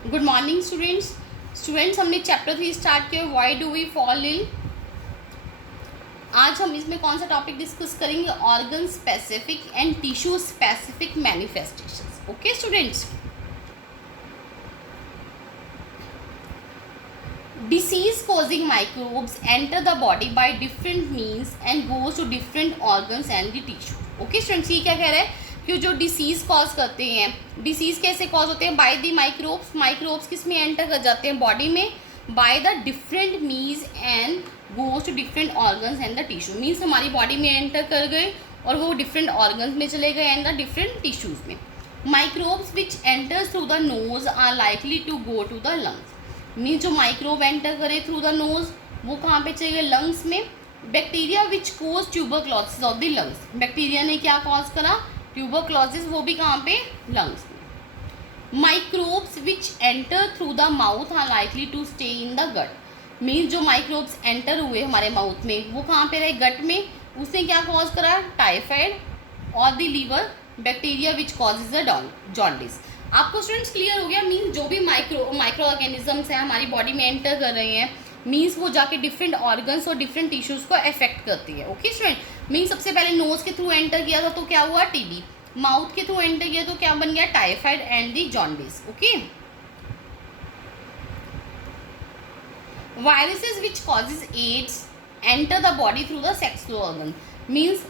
Good morning students हमने chapter 3 start किया why do we fall ill. आज हम इसमें कौन सा टॉपिक डिस्कस करेंगे? Organ specific and tissue specific manifestations. Okay students, disease causing microbes enter the body by different means and goes to different organs and the tissue। Okay students, ये क्या कह रहा है कि जो डिसीज़ कॉज करते हैं, डिसीज़ कैसे कॉज होते हैं? By the microbes. माइक्रोब्स किस में एंटर कर जाते हैं? बॉडी में, by the different means and goes to different organs and the tissue. Means हमारी बॉडी में एंटर कर गए और वो डिफरेंट ऑर्गन्स में चले गए एंड द डिफरेंट टिश्यूज़ में। Microbes which enters through the nose are likely to go to the lungs. Means जो माइक्रोब एंटर करे थ्रू द नोज वो कहाँ पे चले गए? लंग्स में। Bacteria which cause tuberculosis of the lungs. Bacteria ने क्या कॉज करा? ट्यूबरक्लोसिस, वो भी कहाँ पे? लंग्स में। Microbes which enter through the mouth are likely to stay in the gut. Means जो माइक्रोब्स एंटर हुए हमारे माउथ में वो कहाँ पे रहे? गट में। उसने क्या कॉज करा? टाइफाइड और the liver bacteria which causes the jaundice. आपको स्टूडेंट्स क्लियर हो गया? मीन्स जो भी माइक्रो ऑर्गेनिजम्स हैं हमारी बॉडी में एंटर कर रहे हैं, मीन्स वो जाके डिफरेंट ऑर्गन्स और डिफरेंट टिश्यूज़ को अफेक्ट करती है। ओके स्टूडेंट, मीन्स सबसे पहले नोज़ के थ्रू एंटर किया था तो क्या हुआ? टीबी। माउथ के थ्रू एंटर किया तो क्या बन गया? Typhoid and the jaundice. Okay, viruses which causes AIDS enter the body through the sexual organ. Means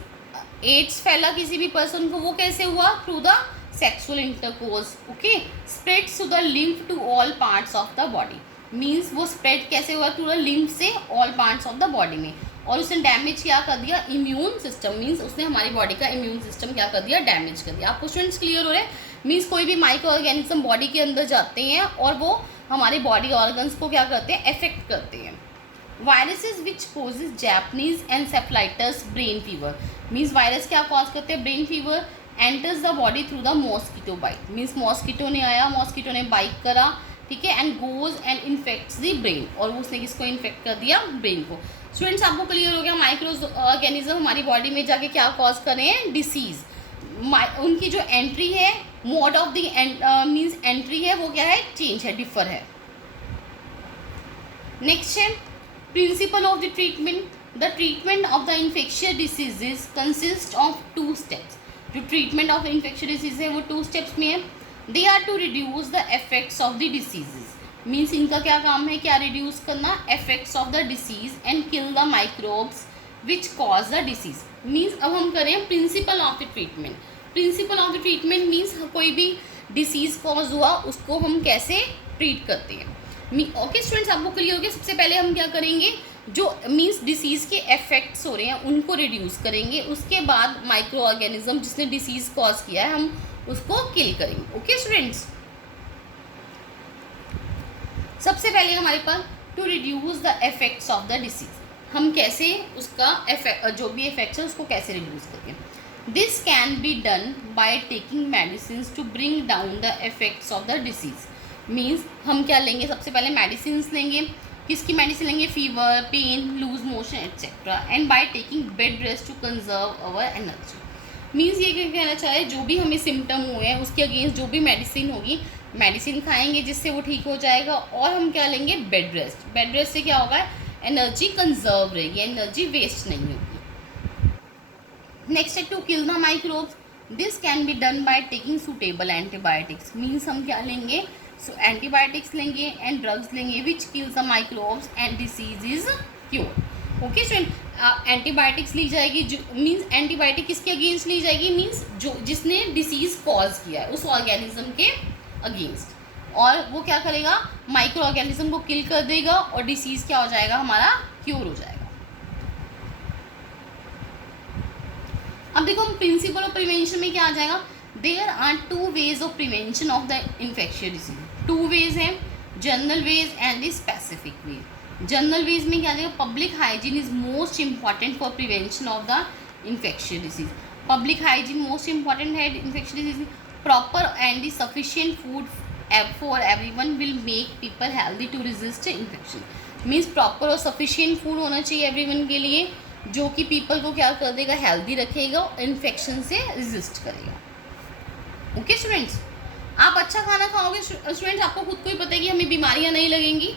AIDS फैला किसी भी पर्सन को, वो कैसे हुआ? Through the sexual intercourse. Okay, spreads to the lymph to all parts of the body. Means वो spread कैसे हुआ? थ्रू द लिम्फ से all parts of the body में। और उसने डैमेज क्या कर दिया? Immune system. मीन्स उसने हमारी बॉडी का इम्यून सिस्टम क्या कर दिया? डैमेज कर दिया। आपको स्टूडेंट्स क्लियर हो रहे हैं? मीन्स कोई भी माइक्रो ऑर्गेनिज्म बॉडी के अंदर जाते हैं और वो हमारे बॉडी ऑर्गन्स को क्या करते हैं? अफेक्ट करते हैं। Viruses which causes Japanese encephalitis brain fever. Means virus क्या कॉज करते हैं? Brain fever. Enters the body through the mosquito bite. Means mosquito ने आया, मॉस्किटो ने बाइट करा, ठीक है, and goes and infects the brain. और उसने किसको इन्फेक्ट कर दिया? ब्रेन को। स्टूडेंट्स आपको क्लियर हो गया? माइक्रो ऑर्गेनिज्म हमारी बॉडी में जाके क्या कॉज कर रहे हैं? डिसीज। उनकी जो एंट्री है, mode of the means entry है, वो क्या है? चेंज है, डिफर है। नेक्स्ट है principle of the treatment. The treatment of the infectious diseases consist of 2 steps. जो ट्रीटमेंट ऑफ इन्फेक्शियस डिसीज है वो 2 स्टेप्स में है। They are to reduce the effects of the diseases. Means इनका क्या काम है? क्या रिड्यूस करना? Effects of the disease and kill the microbes which cause the disease. Means अब हम करें principle of the treatment. Principle of the treatment means कोई भी डिसीज कॉज हुआ उसको हम कैसे ट्रीट करते हैं। ओके स्टूडेंट्स, आपको क्लियर हो गया? सबसे पहले हम क्या करेंगे? जो मीन्स डिसीज़ के इफेक्ट्स हो रहे हैं उनको रिड्यूस करेंगे। उसके बाद माइक्रो ऑर्गेनिज्म जिसने डिसीज़ कॉज किया है हम उसको किल करेंगे। ओके स्टूडेंट्स, सबसे पहले हमारे पास to reduce the effects of the disease. हम कैसे उसका इफेक्ट, जो भी इफेक्ट्स है उसको कैसे रिड्यूस करेंगे? This can be done by taking medicine to bring down the effects of the disease. Means हम क्या लेंगे? सबसे पहले मेडिसिन लेंगे। किसकी मेडिसिन लेंगे? Fever, pain, loose motion et cetera, and by taking bed rest to conserve our energy. Means ये क्या कहना चाह रहे हैं? जो भी हमें सिम्टम हुए हैं उसके अगेंस्ट जो भी मेडिसिन होगी, मेडिसिन खाएंगे जिससे वो ठीक हो जाएगा। और हम क्या लेंगे? Bed rest. बेड रेस्ट से क्या होगा? एनर्जी कंजर्व रहेगी, एनर्जी वेस्ट नहीं होगी। नेक्स्ट है to kill the microbes. This can be done by taking suitable antibiotics. Means हम क्या लेंगे? सो एंटीबायोटिक्स लेंगे एंड ड्रग्स लेंगे which kills the microbes and disease is cure. Okay student, antibiotics ली जाएगी। जो मीन्स एंटीबायोटिक किसके अगेंस्ट ली जाएगी? मीन्स जो जिसने डिसीज कॉज किया है उस ऑर्गेनिज्म के अगेंस्ट। और वो क्या करेगा? माइक्रो ऑर्गेनिज्म को किल कर देगा और डिसीज क्या हो जाएगा? हमारा क्योर हो जाएगा। अब देखो हम प्रिंसिपल ऑफ प्रिवेंशन में क्या आ जाएगा? There are 2 ways of prevention of the infectious disease. 2 ways हैं, general ways and the specific ways. General ways में क्या आ जाएगा? Public hygiene is most important for prevention of the infectious disease. Public hygiene most important है infectious disease. Proper and the sufficient food for everyone will make people healthy to resist infection. Means proper और sufficient food होना चाहिए everyone के लिए, जो कि people को क्या कर देगा? हेल्दी रखेगा और इन्फेक्शन से रेजिस्ट करेगा। ओके स्टूडेंट्स, आप अच्छा खाना खाओगे स्टूडेंट्स, आपको खुद को ही पता है कि हमें बीमारियां नहीं लगेंगी।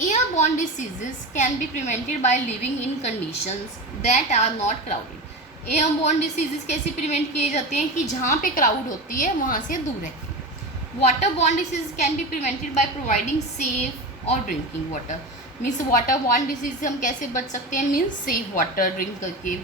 Airborne diseases can be prevented by living in conditions that are not crowded. Airborne diseases कैसे प्रिवेंट किए जाते हैं कि जहाँ पे क्राउड होती है वहाँ से दूर रखें। Water borne disease can be prevented by providing safe और drinking water. Means water borne disease से हम कैसे बच सकते हैं, मीन्स सेफ वाटर ड्रिंक करके।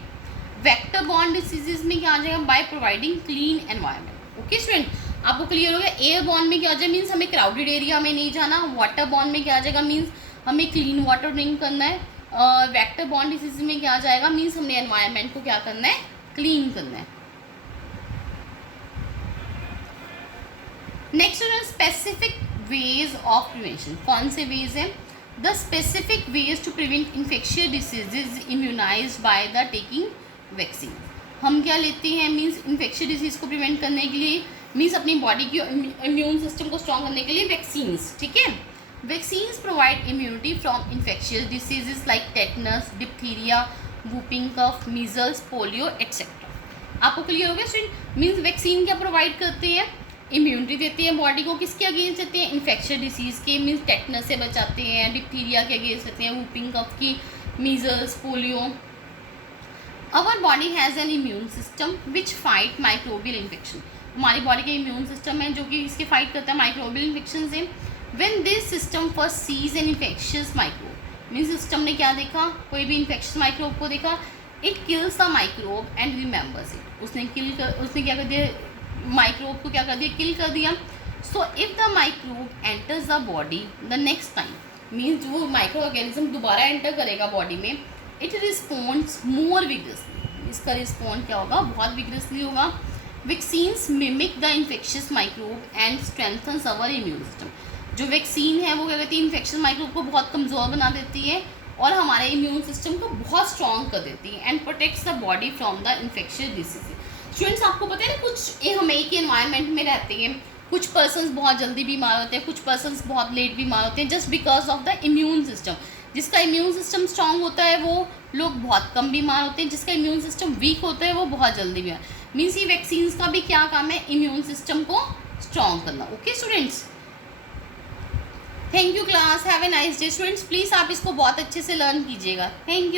वेक्टर बॉर्न डिसीजेज में क्या आ जाएगा, by providing clean environment. Okay student, आपको क्लियर हो गया। एयर बॉर्न में क्या आ जाएगा, मीन्स हमें क्राउडेड एरिया में नहीं जाना। वाटर बॉर्न में क्या आ जाएगा, मीन्स हमें क्लीन वाटर ड्रिंक करना है। वेक्टर बॉर्न डिसीज में क्या आ जाएगा, मीन्स हमने एनवायरनमेंट को क्या करना है, क्लीन करना है। Next specific ways of prevention. कौन से वेज हैं, the specific ways to prevent infectious diseases immunised by the taking vaccine. हम क्या लेते हैं, मीन्स इन्फेक्शियस डिसीज को प्रिवेंट करने के लिए, मीन्स अपनी बॉडी की इम्यून सिस्टम को स्ट्रॉन्ग करने के लिए वैक्सीन्स, ठीक है। Vaccines provide immunity from infectious diseases like tetanus, diphtheria, whooping cough, measles, polio et cetera. आपको क्लियर हो गया स्टूडेंट। मीन्स वैक्सीन क्या प्रोवाइड करते हैं, इम्यूनिटी देते हैं बॉडी को, किसके अगेंस्ट देते हैं, इन्फेक्शियस डिसीज़ के, मीन्स टेटनस से बचाते हैं, डिप्थीरिया के अगेंस्ट देते हैं, वूपिंग कफ की, measles, polio. Our body has an immune system which fight microbial infection. हमारी बॉडी का इम्यून सिस्टम है जो कि इसके फाइट करता है माइक्रोबियल इन्फेक्शन से। When this system first sees an infectious microbe, means system ने क्या देखा, कोई भी इन्फेक्शियस माइक्रोब को देखा, it kills the microbe and remembers it. उसने क्या कर दिया, माइक्रोब को क्या कर दिया, किल कर दिया। So if the microbe enters the body the next time, means वो माइक्रो ऑर्गेनिज्म दोबारा एंटर करेगा बॉडी में, इट रिस्पॉन्ड्स मोर विग्रसली। इसका रिस्पॉन्ड क्या होगा, बहुत विग्रसली होगा। Vaccines mimic the infectious microbe and strengthens our immune system. जो वैक्सीन है वो क्या कहती है, इन्फेक्शियस माइक्रोब को बहुत कमज़ोर बना देती है और हमारे इम्यून सिस्टम को बहुत स्ट्रॉन्ग कर देती है and protects the body from the infectious disease. Students, आपको पता है ना, कुछ हम एक ही एनवायरनमेंट में रहते हैं, कुछ पर्सन्स बहुत जल्दी बीमार होते हैं, कुछ पर्सन्स बहुत लेट बीमार होते हैं, just because of the immune system. जिसका इम्यून सिस्टम स्ट्रांग होता है वो लोग बहुत कम बीमार होते हैं, जिसका इम्यून सिस्टम वीक होता है वो बहुत जल्दी बीमार। मीन्स ये वैक्सीन्स का भी क्या काम है, इम्यून सिस्टम को स्ट्रॉन्ग करना। Okay students, thank you class, have a nice day. Students please आप इसको बहुत अच्छे से लर्न कीजिएगा। Thank you.